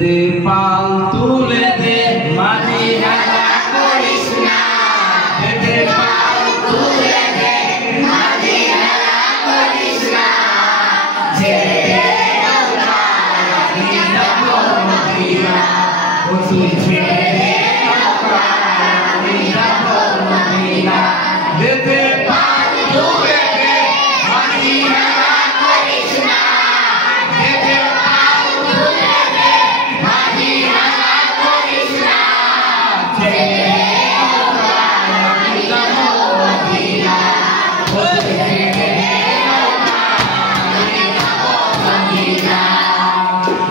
दे पाल तुले दे मानी हारा करिस ना दे पाल तुले दे मानी हारा करिस ना जे नौका नीला मदीना ओ तुझे नौका नीला मदीना दे पाल तुले दे मानी हारा करिस ना दे पाल तुले दे मानी हारा करिस ना जे नौका नीला मदीना ओ तुझे नौका नीला मदीना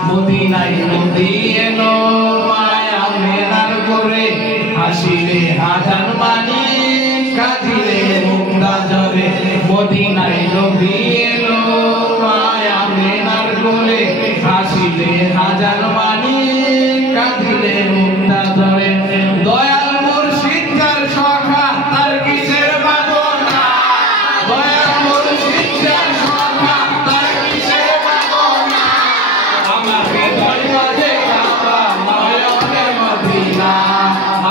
মদিনায় নদী এলো মায়া মেলার করে হাসিলে হাজার মানি কাঁদিলে মুক্তা ঝরে মদিনায় নদী এলো মায়া মেলার করে হাসিলে হাজার মানি কাঁদিলে মুক্তা ঝরে দয়াল মুর্শিদ যার সখা তার কিসের বাদনা দয়াল মুর্শিদ যার সখা তার কিসের বাদনা আমার হৃদয় মাঝে কাবা নয়নে মদিনা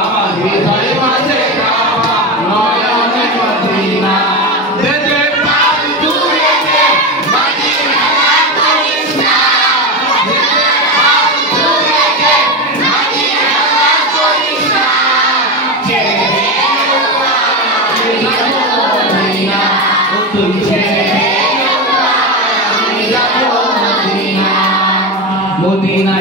আমার হৃদয় মাঝে কাবা নয়নে মদিনা দে দে পাল তুলে দে মদিনা করিস না দে দে পাল তুলে দে মদিনা করিস না যে মদিনা ও তুঝে মদিনা